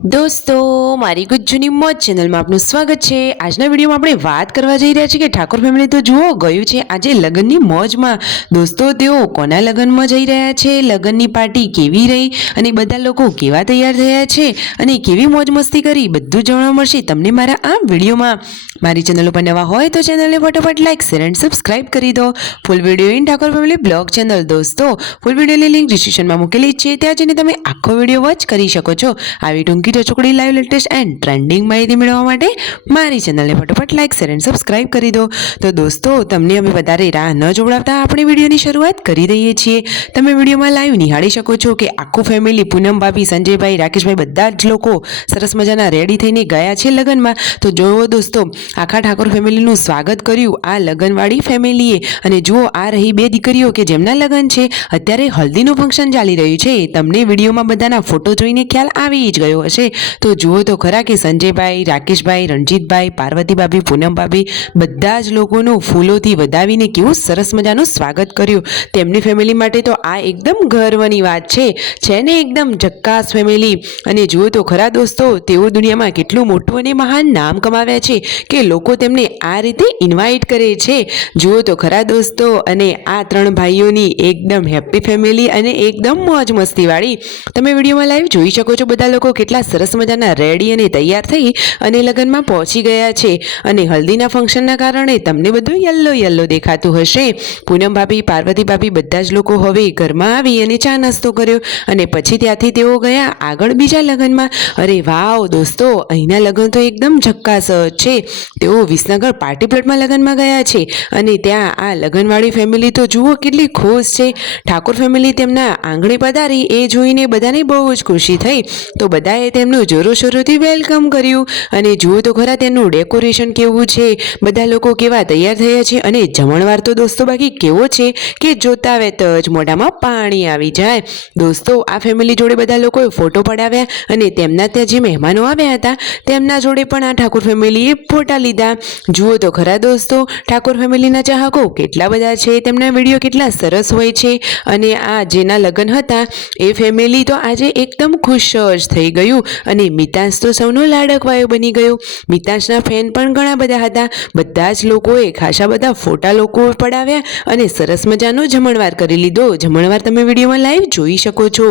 દોસ્તો, મારી ગુજ્જુની મોજ ચેનલમાં આપનું સ્વાગત છે। આજના વિડીયોમાં આપણે વાત કરવા જઈ રહ્યા છીએ કે ઠાકોર ફેમિલી તો જુઓ ગયું છે આજે લગ્નની મોજમાં। દોસ્તો, તેઓ કોના લગ્નમાં જઈ રહ્યા છે, લગ્નની પાર્ટી કેવી રહી અને બધા લોકો કેવા તૈયાર થયા છે અને કેવી મોજ મસ્તી કરી, બધું જાણવા મળશે તમને મારા આ વિડીયોમાં। મારી ચેનલ ઉપર નવા હોય તો ચેનલને ફટાફટ લાઈક શેર એન્ડ સબસ્ક્રાઇબ કરી દો। Full video in Thakor family blog channel દોસ્તો, ફૂલ વિડીયોની લિંક ડિસ્ક્રિપ્શનમાં મૂકેલી છે, ત્યાં જઈને તમે આખો વિડીયો વોચ કરી શકો છો। આવી ટૂંકી ટચોકડી લાઈવ લેટેસ્ટ એન્ડ ટ્રેન્ડિંગ માહિતી મેળવવા માટે મારી ચેનલને ફટાફટ લાઈક શેર એન્ડ સબસ્ક્રાઇબ કરી દો। તો દોસ્તો, તમને અમે વધારે રાહ ન જોવડાવતા આપણે વિડીયોની શરૂઆત કરી દઈએ છીએ। તમે વિડીયોમાં લાઈવ નિહાળી શકો છો કે આખું ફેમિલી પૂનમ ભાભી, સંજયભાઈ, રાકેશભાઈ બધા જ લોકો સરસ મજાના રેડી થઈને ગયા છે લગ્નમાં। તો જુઓ દોસ્તો, આખા ઠાકોર ફેમિલીનું સ્વાગત કર્યું આ લગ્નવાળી ફેમિલીએ। અને જુઓ, આ રહી બે દીકરીઓ કે જેમના લગ્ન છે, અત્યારે હલ્દીનું ફંક્શન ચાલી રહ્યું છે। તમને વિડીયોમાં બધાના ફોટો જોઈને ખ્યાલ આવી જ ગયો હશે। તો જુઓ તો ખરા કે સંજયભાઈ, રાકેશભાઈ, રણજીતભાઈ, પાર્વતી ભાભી, પૂનમ ભાભી બધા જ લોકોનું ફૂલોથી વધાવીને કેવું સરસ મજાનું સ્વાગત કર્યું તેમની ફેમિલી માટે। તો આ એકદમ ગર્વની વાત છે ને, એકદમ ઝક્કાસ ફેમિલી। અને જુઓ તો ખરા દોસ્તો, તેઓ દુનિયામાં કેટલું મોટું અને મહાન નામ કમાવ્યા છે કે લોકો તેમને આ રીતે ઇન્વાઇટ કરે છે। જુઓ તો ખરા દોસ્તો, અને આ ત્રણ ભાઈઓની એકદમ હેપી ફેમિલી અને એકદમ મોજ મસ્તીવાળી તમે વિડીયોમાં લાઈવ જોઈ શકો છો। બધા લોકો કેટલા સરસ મજાના રેડી અને તૈયાર થઈ અને લગ્નમાં પહોંચી ગયા છે। અને હલ્દીના ફંક્શનના કારણે તમને બધું યલો યલો દેખાતું હશે। પૂનમ ભાભી, પાર્વતી ભાભી બધા જ લોકો હવે ઘરમાં આવી અને ચા નાસ્તો કર્યો અને પછી ત્યાંથી તેઓ ગયા આગળ બીજા લગ્નમાં। અરે વાવ દોસ્તો, અહીંના લગ્ન તો એકદમ ઝક્કાસ છે। તેઓ વિસનગર પાર્ટી પ્લોટમાં લગ્નમાં ગયા છે અને ત્યાં આ લગ્નવાળી ફેમિલી તો જુઓ કેટલી ખુશ છે। ઠાકોર ફેમિલી તેમના આંગણે પધારી એ જોઈને બધાને બહુ જ ખુશી થઈ। તો બધાએ તેમનું જોરોશોરોથી વેલકમ કર્યું। અને જુઓ તો ખરા તેનું ડેકોરેશન કેવું છે, બધા લોકો કેવા તૈયાર થયા છે। અને જમણવાર તો દોસ્તો બાકી કેવો છે કે જોતા વેત જ મોઢામાં પાણી આવી જાય। દોસ્તો, આ ફેમિલી જોડે બધા લોકોએ ફોટો પડાવ્યા અને તેમના ત્યાં જે મહેમાનો આવ્યા હતા તેમના જોડે પણ આ ઠાકોર ફેમિલીએ ફોટા લીધા। જુઓ તો ખરા દોસ્તો, ઠાકોર ફેમિલીના ચાહકો કેટલા બધા છે, તેમના વિડીયો કેટલા સરસ હોય છે। અને આ જેના લગ્ન હતા એ ફેમિલી તો આજે એકદમ ખુશ જ થઈ ગયું। અને મિતાંશ તો સૌનો લાડકવાયો બની ગયો। મિતાંશના ફેન પણ ઘણા બધા હતા। બધા જ લોકોએ ખાસા બધા ફોટા લોકો પડાવ્યા અને સરસ મજાનો જમણવાર કરી લીધો। જમણવાર તમે વિડીયોમાં લાઈવ જોઈ શકો છો,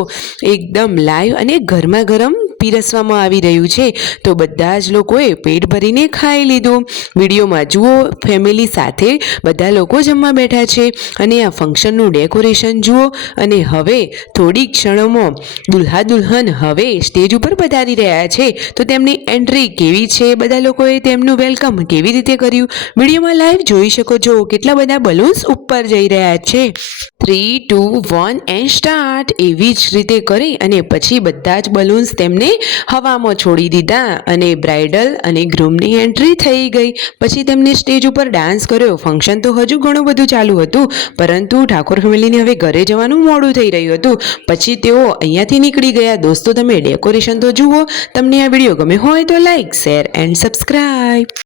એકદમ લાઈવ અને ગરમા ગરમ પીરસવામાં આવી રહ્યું છે। તો બધા જ લોકોએ પેટ ભરીને ખાઈ લીધું। વિડીયોમાં જુઓ, ફેમિલી સાથે બધા લોકો જમવા બેઠા છે અને આ ફંક્શનનું ડેકોરેશન જુઓ। અને હવે થોડી ક્ષણોમાં દુલ્હા દુલ્હન હવે સ્ટેજ ઉપર પધારી રહ્યા છે। તો તેમની એન્ટ્રી કેવી છે, બધા લોકોએ તેમનું વેલકમ કેવી રીતે કર્યું, વિડીયોમાં લાઈવ જોઈ શકો છો। કેટલા બધા બલૂન્સ ઉપર જઈ રહ્યા છે। 3, 2, 1 એન્ડ સ્ટાર્ટ એવી જ રીતે કરી અને પછી બધા જ બલૂન્સ તેમને હવામાં છોડી દીધા અને બ્રાઇડલ અને ગ્રૂમની એન્ટ્રી થઈ ગઈ। પછી તેમને સ્ટેજ ઉપર ડાન્સ કર્યો। ફંક્શન તો હજુ ઘણું બધું ચાલુ હતું, પરંતુ ઠાકોર ફેમિલીને હવે ઘરે જવાનું મોડું થઈ રહ્યું હતું। પછી તેઓ અહીંયાથી નીકળી ગયા। દોસ્તો, તમે ડેકોરેશન તો જુઓ। તમને આ વિડીયો ગમે હોય તો લાઈક શેર એન્ડ સબસ્ક્રાઇબ।